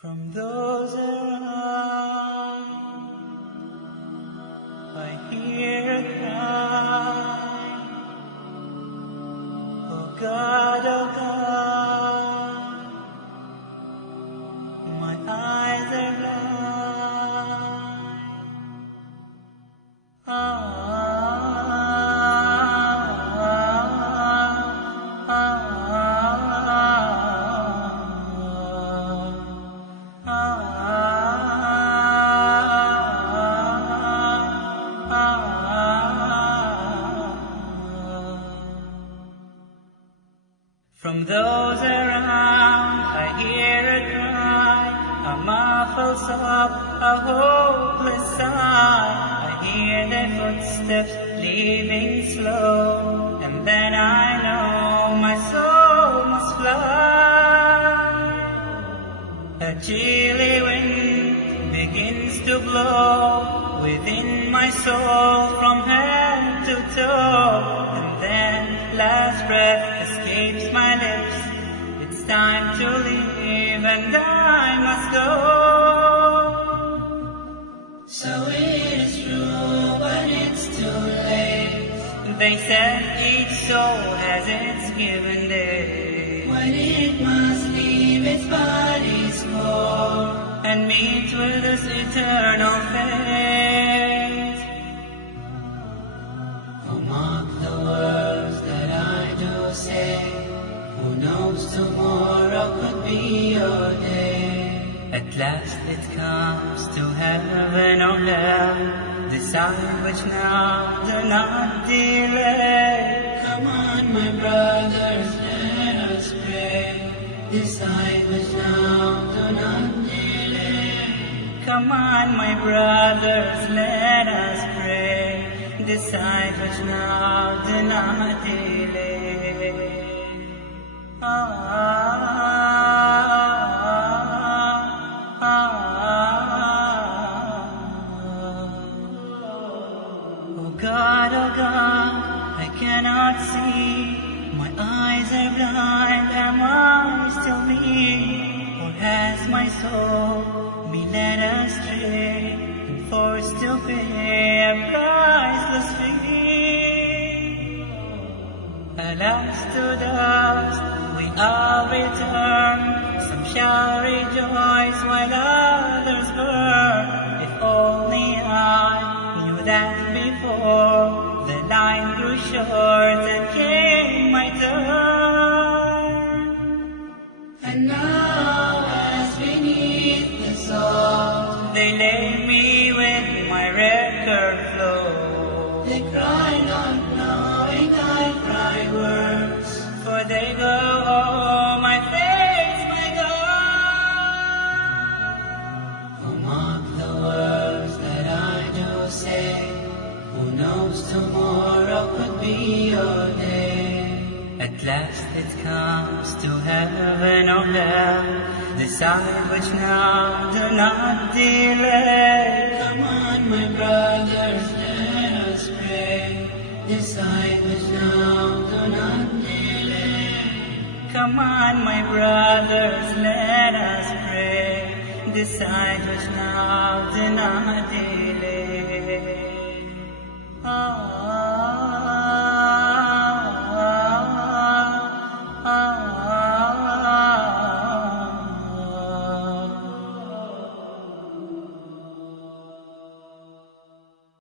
From those around, I hear a cry. Oh God, my eyes are blind. From those around, I hear a cry, a muffled sob, a hopeless sigh. I hear their footsteps leaving slow, and then I know my soul must fly. A chilly wind begins to blow within my soul from head to toe, and then last breath escapes my lips. It's time to leave and I must go. So it is true, but it's too late. They said each soul has its given day, when it must leave its body's core and meet with its eternal fate. Oh, mark the words that I do say. Who knows tomorrow could be your day. At last it comes to heaven or hell. Decide which now, do not delay. Come on, my brothers, let us pray. Decide which now, do not delay. Come on, my brothers, let us pray. Decide which now, do not delay. Oh God, I cannot see. My eyes are blind, am I still me? Or has my soul been led astray and forced to pay a priceless fee? Alas, to dust we all return. Some shall rejoice while others burn. If only I knew that before the line grew short and came my turn. And now as beneath the salt they lay me with my record flow. They cry not knowing I cry words, for they go, oh my face, my God. Oh, mark the words that I do say. Who knows tomorrow could be your day. At last it comes to heaven or hell. Decide which now, do not delay. Come on, my brothers, let us pray. Decide which now, do not delay. Come on, my brothers, let us pray. Decide which now, do not delay.